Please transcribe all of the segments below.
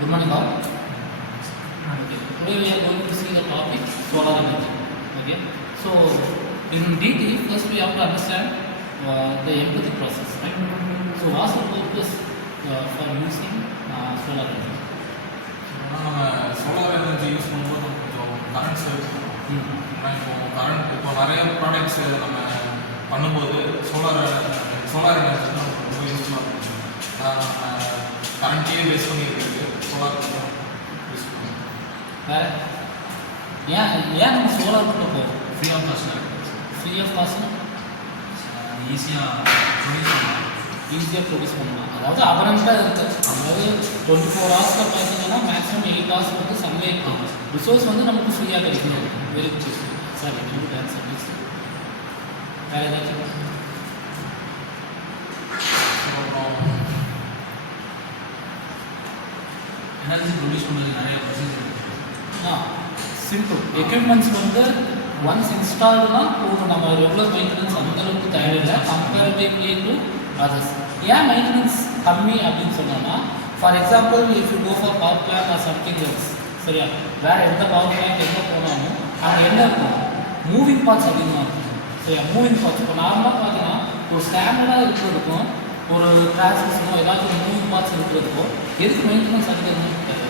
Good morning all. Okay. Today we are going to see the topic solar energy. Okay. So in detail, first we have to understand the empathy process, right? So what's the purpose for using solar energy? Solar energy use பண்ணும்போது கொஞ்சம் current save பண்ணுவோம். இப்போ நிறைய products நம்ம பண்ணும்போது solar energy தான் ரொம்ப யூஸ்ஃபுல்லாக இருக்கும். கரண்ட்லேயே பேஸ் பண்ணி இருக்குது சோலார் யூஸ் பண்ணுவோம். வேறு ஏன் நம்ம சோலாருக்குள்ளே போகிறோம்? Free of cost. Free of காஸ்ட்னா ஈஸியாக ப்ரொடியூஸ் பண்ணலாம். அதாவது அவரண்ட்டாக இருக்குது. அதாவது 24 ஹவர்ஸில் பார்த்தீங்கன்னா மேக்ஸிமம் 8 ஹவர்ஸ் வந்து சன்லைட் ரிசோர்ஸ் வந்து நமக்கு ஃப்ரீயாக கிடைக்கணும். Very good sir. Good answer please. வேறு ஏதாச்சும் எனர்ஜி ப்ரொடியூஸ் பண்ணுறது நிறைய ப்ரொசீஜர் சிம்பிள். எக்யூப்மெண்ட்ஸ் வந்து ஒன்ஸ் இன்ஸ்டால்டுனா போதும். நம்ம ரெகுலர் மெயின்டெனன்ஸ் அந்தளவுக்கு தேவையில்லை கம்பேரிட்டிவ்லி டு அதர்ஸ். ஏன் மெயின்டெனன்ஸ் கம்மி அப்படின்னு சொன்னோன்னா, for example if you go for power plant or something else, சரியா? வேறு எந்த பவர் பிளான்ட் எங்கே போனாலும் அங்கே என்ன இருக்கும்? மூவிங் பார்ட்ஸ் அதிகமாக இருக்கும். சரியா? மூவிங் பார்ட்ஸ் இப்போ நார்மலாக பார்த்தீங்கன்னா ஒரு ஸ்டாண்டர்டாக இருக்கிறதுக்கும் ஒரு டிரான்ஸ்மிஷனோ ஏதாச்சும் ஒரு மூவிங் பார்ட்ஸ் இருக்கிறதுக்கும் எதுக்கு மெயின்டெனன்ஸ் அதிகமாக தேவை?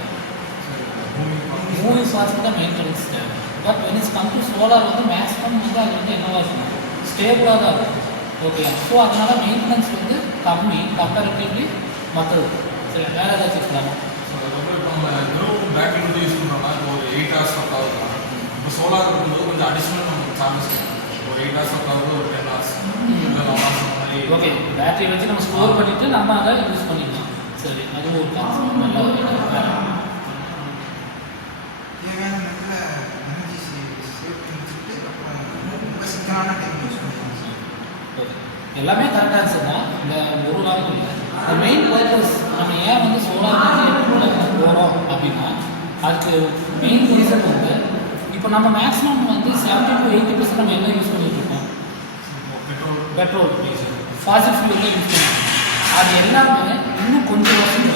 மூவிங் பார்ட்ஸ்க்கு தான் மெயின்டெனன்ஸ் தேவை. But when it's come to solar வந்து மேக்ஸிமம் வந்து அது வந்து என்னவாக இருக்கும்? ஸ்டேபிளாக தான் இருக்கும். ஓகே. ஸோ அதனால் மெயின்டெனன்ஸ் வந்து கம்மி கம்பேரிட்டிவ்லி மற்றது. சரி, வேறு ஏதாச்சும் இருக்கலாமா? ஸோ அதுக்கப்புறம் இப்போ நம்ம குரூப் பேட்டரி வந்து யூஸ் பண்ணுறோம்னா இப்போ ஒரு 8 ஹவர்ஸ் ஒர்க் ஆகுது. இப்போ சோலார் இருக்கும்போது கொஞ்சம் அடிஷ்னல் நமக்கு சார்ஜஸ் ஒரு 8 ஹவர்ஸ் ஒர்க் ஆகுது, ஒரு 10 ஹவர்ஸ் இல்லை 11 ஹவர்ஸ் அந்த மாதிரி. ஓகே. பேட்டரி வச்சு நம்ம ஸ்டோர் பண்ணிவிட்டு நம்ம அதை யூஸ் பண்ணிக்கலாம். சரி, அது ஒரு கான்செப்ட். நல்ல வேறு எல்லாமே கரெக்ட் ஆன்சர் தான். இந்த ஒரு நாள் இல்லை. இந்த மெயின் பர்பஸ் நம்ம ஏன் வந்து சோலார் எனர்ஜி போகிறோம் அப்படின்னா, அதுக்கு மெயின் ரீசன் வந்து இப்போ நம்ம மேக்ஸிமம் வந்து 70 to 80% நம்ம என்ன யூஸ் பண்ணிட்டு இருக்கோம்? பெட்ரோல் ஃபாசில் ஃபியூலில் யூஸ் பண்ணுறோம். அது எல்லாமே இன்னும் கொஞ்சம் வருஷம்,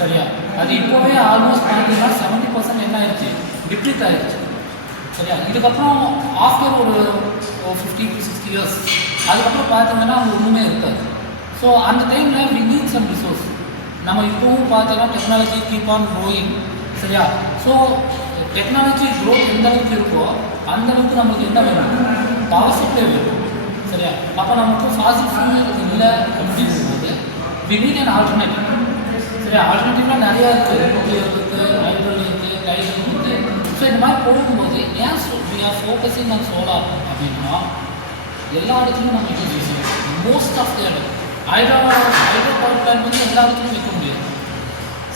சரியா? அது இப்போவே ஆல்மோஸ்ட் பார்த்தீங்கன்னா 70% என்ன ஆயிடுச்சு? டிப்ளீட் ஆகிடுச்சு. சரியா? இதுக்கப்புறம் ஆஃப்டர் ஒரு 50 to 60 இயர்ஸ் அதுக்கப்புறம் பார்த்தீங்கன்னா அது ஒன்றுமே இருக்காது. ஸோ அந்த டைமில் வி நீட் சம் ரிசோர்ஸ். நம்ம இப்போவும் பார்த்தீங்கன்னா டெக்னாலஜி கீப் ஆன் க்ரோயிங், சரியா? ஸோ டெக்னாலஜி க்ரோத் எந்த அளவுக்கு இருக்கோ அந்தளவுக்கு நமக்கு என்ன வேணும்? பவர் சப்ளை வேணும், சரியா? அப்போ நமக்கு ஃபாசில் ஃபியூல் இல்லை அப்படிங்கும்போது வி நீட் அன் ஆல்டர்னேட்டிவ். சரியா? ஆல்டர்னேட்டிவ்லாம் நிறையா இருக்குது. நியூக்ளியர் இருக்குது, ஹைட்ரஜன் இருக்குது, டைடன் இருக்குது. ஸோ இந்த மாதிரி போடும்போது ஏன் we are focusing on solar அப்படின்னா, எல்லா இடத்துலையும் நம்ம இது யூஸ் பண்ணுவோம். மோஸ்ட் ஆஃப் த இடம் ஹைட்ரோ பவர் பிளான்ட் வந்து எல்லா இடத்துலையும் வைக்க முடியாது,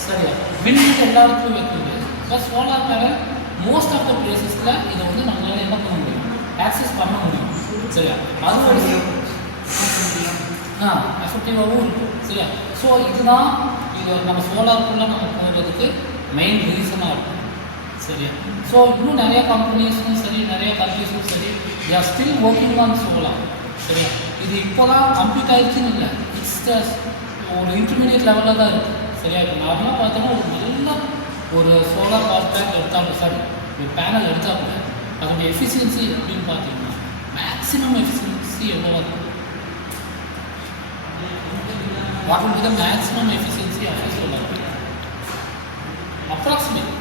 சரியா? விண்ட் எல்லா இடத்துலையும் வைக்க முடியாது. But solar panel most of the பிளேசஸில் இதை வந்து நம்மளால் என்ன பண்ண முடியும்? ஆக்சஸ் பண்ண முடியும், சரியா? அது ஒரு எஃபெக்டிவாகவும் இருக்கும், சரியா? ஸோ இதுதான் இது நம்ம சோலாருக்குள்ளே நம்ம போகிறதுக்கு மெயின் ரீசனாக இருக்கும், சரியா? ஸோ இன்னும் நிறைய கம்பெனிஸும் சரி, நிறைய கண்ட்ரீஸும் சரி, they are still working on solar, சரியா? இது இப்போ தான் கம்ப்ளீட் ஆகிடுச்சுன்னு இல்லை, இட்ஸ் ஒரு இன்டர்மீடியட் லெவலில் தான் இருக்குது, சரியா? இப்போ நார்மலாக பார்த்தோன்னா ஒரு நல்ல ஒரு சோலார் பவர் பிளான்ட் எடுத்தாலும் சரி, ஒரு பேனல் எடுத்தால் அதோடைய எஃபிஷியன்சி அப்படின்னு பார்த்தீங்கன்னா மேக்ஸிமம் எஃபிஷியன்சி எவ்வளோ இருக்கும்? What will be the maximum efficiency of solar? Approximate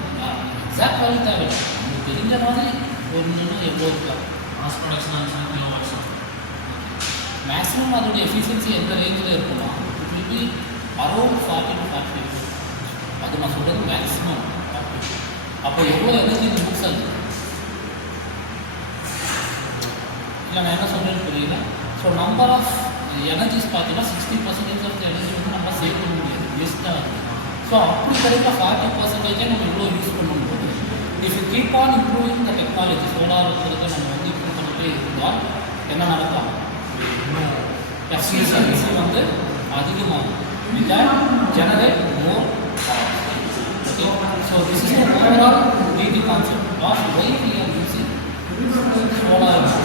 exact value தேவையில்லை. உங்களுக்கு தெரிஞ்ச மாதிரி ஒன்றுன்னா எவ்வளோ இருக்கலாம்? Mass production kilowatts. மேக்ஸிமம் அதோடைய எஃபிஷியன்சி எந்த ரேஞ்சில் இருக்குன்னா it will be around 40 to 45. அது நான் சொல்கிறது மேக்ஸிமம். அப்போ எவ்வளோ எனர்ஜி புக்ஸ் ஆகுது? இல்லை, நான் என்ன சொல்கிறேன்னு புரியல. ஸோ நம்பர் ஆஃப் எனர்ஜிஸ் பார்த்தீங்கன்னா 60% ஆஃப் த எனர்ஜி வந்து நம்ம சேவ் பண்ண முடியாது, வேஸ்ட்டாக இருக்குது. ஸோ அப்படி கிடைக்கிற 40% நம்ம இவ்வளோ யூஸ் பண்ணும்போது if you keep on improving the technology, solar இருக்கிறத நம்ம வந்து இம்ப்ரூவ் பண்ணிட்டே இருந்தால் என்ன நடக்கலாம்? எஃபிஷியன்சி வந்து அதிகமாகும். We can generate more power. Okay, so this is the overall DT concept of why we are using solar energy.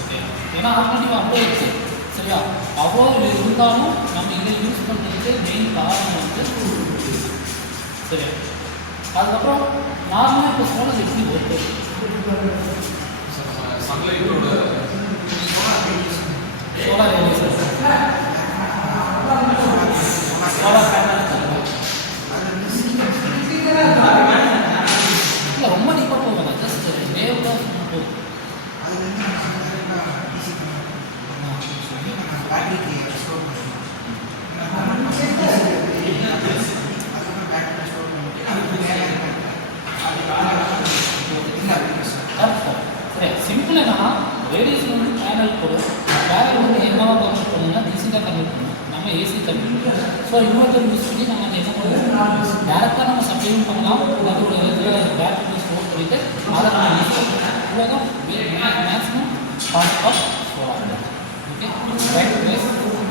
Okay, ஏன்னா ஆல்ரெடி அவ்வளோ இருக்குது, சரியா? அவ்வளோ இருந்தாலும் நம்ம இதை யூஸ் பண்ணுறதுக்கு மெயின் காரணம் வந்து சரி. அதுக்கப்புறம் நார்மலாக இப்போ சோலார் எப்படி ஒர்க்கு? சன்லைட்டோட சோலார் எனர்ஜி சோலார் பேனல் இல்லை ரொம்ப டீப்பாக போகல, ஜஸ்ட் வேவ் தான் போகும். சரி, சிம்பிள் என்னன்னா ரேடியேஷன் வந்து பேனல் போடும். பேனல் வந்து என்னவா கன்வெர்ட் பண்ணணும்னா டிசி தான் கன்வெர்ட் பண்ணணும், நம்ம ஏசி கன்வெர்ட் பண்ணணும். ஸோ இன்வெர்டர் யூஸ் பண்ணி நம்ம என்ன பண்ணுவோம், டேரெக்டாக நம்ம சப்ளையும் பண்ணலாம், அதோட பேட்டரி ஸ்டோர் பண்ணிட்டு அதை நம்ம யூஸ் பண்ணலாம். இவ்வளோதான் maximum concept of solar. Okay, right.